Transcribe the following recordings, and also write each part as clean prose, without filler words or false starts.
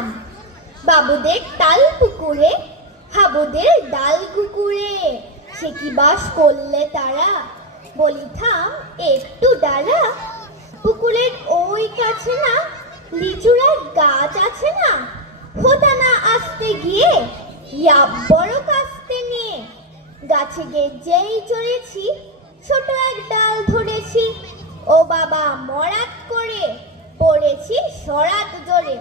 নাম। বাবুদের তাল পুকুরে, হাবুদের ডাল কুকুরে, সে কি বাস করলে তারা, বলি থাম একটু দাঁড়া। পুকুরের ওই কাছে না লিচুড়ার গাছ আছে না, হোতা না আসতে গিয়ে ইয়াব বড় কাস্তে নিয়ে, গাছে গিয়ে যেই চড়েছি ছোট এক ডাল ধরেছি, ও বাবা মরাত করে পড়েছি সরাত জোরে।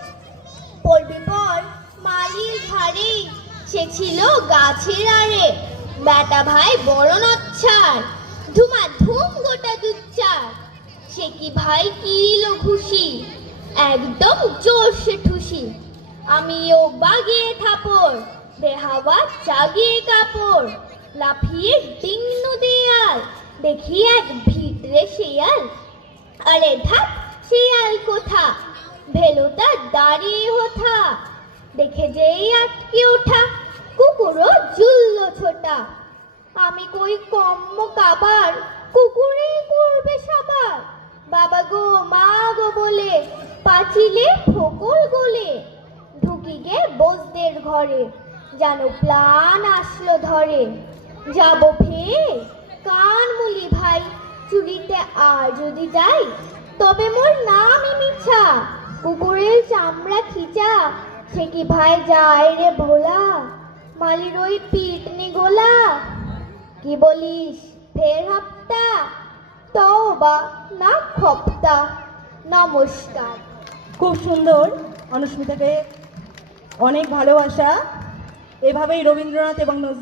পড়বি পর মালির ঘাড়ে, সে ছিল গাছের আড়ে, বেটা ভাই বড় নচ্ছার, ধুমা ধুম গোটা দুচ্চার। সে কি ভাই কিল ঘুষি, একদম জোরসে ঠুসি, আমিও বাগিয়ে থাপড়, বেহাওয়া জাগিয়ে কাপড়, লাফিয়ে ডিঙ্গু দেয়াল, দেখি এক ভিতরে শিয়াল। আরে ধাপ শিয়াল কোথা, ভেলুটা দাঁড়িয়ে হোথা, দেখে যেই আটকে ওঠা, কুকুরও জুলল ছোটা। আমি কই কম্ম কাবার, কুকুরে করবে সাবার, বাবা গো মা গো বলে পাঁচিলে ফোকর গোলে, ঢুকি গে বসদের ঘরে, যেন প্লান আসলো ধরে। যাব ফের কান মুলি ভাই, চুরিতে আর যদি যাই, তবে মোর নামই মিছা, কুকুরের চামড়া খিচা, সে কি ভাই যায় রে ভোলা, মালির ওই পিটনি গোলা। কি বলিস ফের হাপ্তা, তওবা না খপ্তা। নমস্কার। খুব সুন্দর, অনুস্মিতাকে অনেক ভালোবাসা। এভাবেই রবীন্দ্রনাথ এবং নজরুল